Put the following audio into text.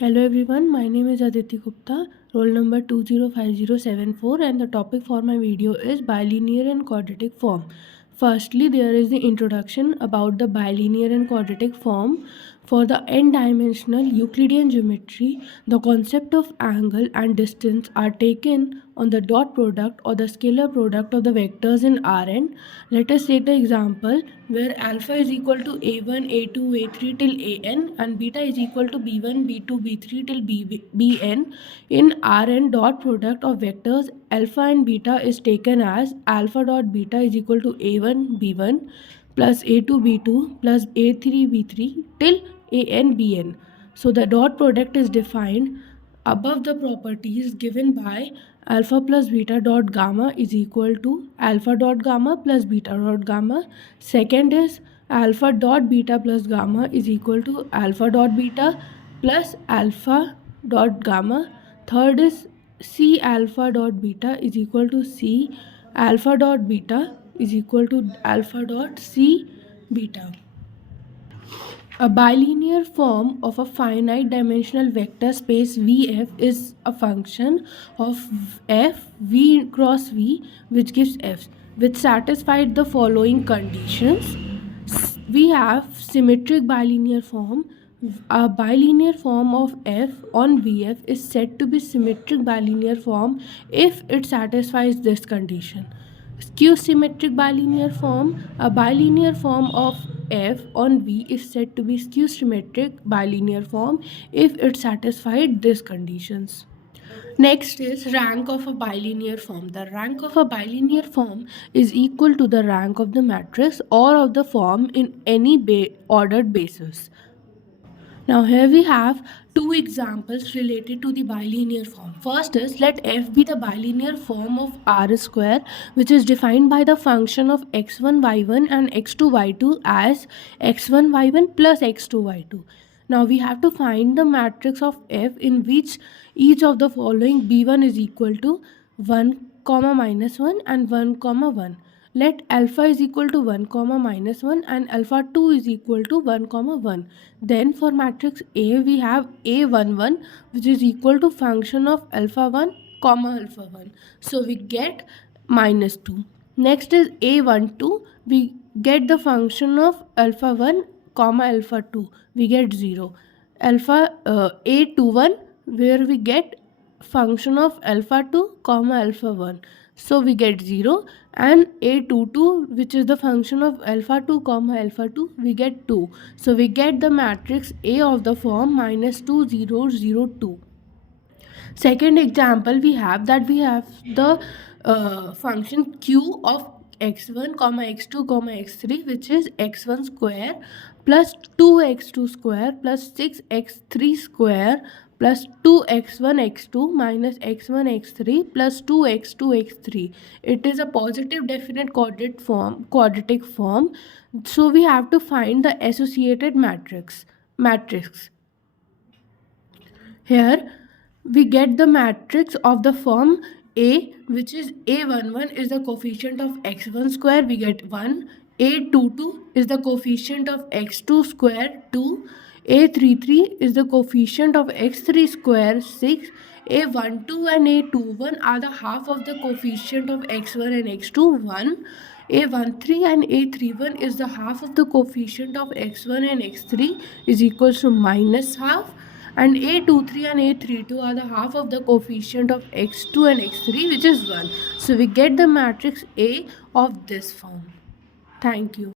Hello everyone, my name is Aditi Gupta, roll number 205074, and the topic for my video is bilinear and quadratic form. Firstly, there is the introduction about the bilinear and quadratic form. For the n-dimensional Euclidean geometry, the concept of angle and distance are taken on the dot product or the scalar product of the vectors in Rn. Let us take the example where alpha is equal to a1, a2, a3 till an and beta is equal to b1, b2, b3 till bn. In Rn, dot product of vectors alpha and beta is taken as alpha dot beta is equal to a1, b1 plus a2, b2 plus a3, b3 till an, bn. So the dot product is defined above the properties given by alpha plus beta dot gamma is equal to alpha dot gamma plus beta dot gamma. Second is alpha dot beta plus gamma is equal to alpha dot beta plus alpha dot gamma. Third is C alpha dot beta is equal to C alpha dot beta is equal to alpha dot C beta. A bilinear form of a finite dimensional vector space Vf is a function of f v cross v which gives f which satisfied the following conditions. We have symmetric bilinear form. A bilinear form of f on Vf is said to be symmetric bilinear form if it satisfies this condition. Skew symmetric bilinear form. A bilinear form of f on V is said to be skew symmetric bilinear form if it satisfied these conditions. Next is rank of a bilinear form. The rank of a bilinear form is equal to the rank of the matrix or of the form in any ordered basis. Now here we have two examples related to the bilinear form. First is, let f be the bilinear form of R square, which is defined by the function of x1 y1 and x2 y2 as x1 y1 plus x2 y2. Now we have to find the matrix of f in which each of the following b1 is equal to 1 comma minus 1 and 1 comma 1. Let alpha is equal to 1 comma minus 1 and alpha 2 is equal to 1 comma 1. Then for matrix A we have A11 which is equal to function of alpha 1 comma alpha 1. So we get minus 2. Next is A12, we get the function of alpha 1 comma alpha 2, we get 0. A21 where we get function of alpha 2 comma alpha 1, so we get 0, and A22 which is the function of alpha 2 comma alpha 2, we get 2, so we get the matrix A of the form minus 2 0 0 2. Second example we have the function q of x1 comma x2 comma x3 which is x1 square plus 2x2 square plus 6x3 square plus 2x1 x2 minus x1 x3 plus 2x2 x3. It is a positive definite quadratic form, so we have to find the associated matrix. Here we get the matrix of the form A, which is A11 is the coefficient of x1 square, we get 1. A22 is the coefficient of x2 square, 2. A33 is the coefficient of x3 square, 6. A12 and A21 are the half of the coefficient of x1 and x2, 1. A13 and A31 is the half of the coefficient of x1 and x3 is equals to minus half, and A23 and A32 are the half of the coefficient of x2 and x3 which is 1. So we get the matrix A of this form. Thank you.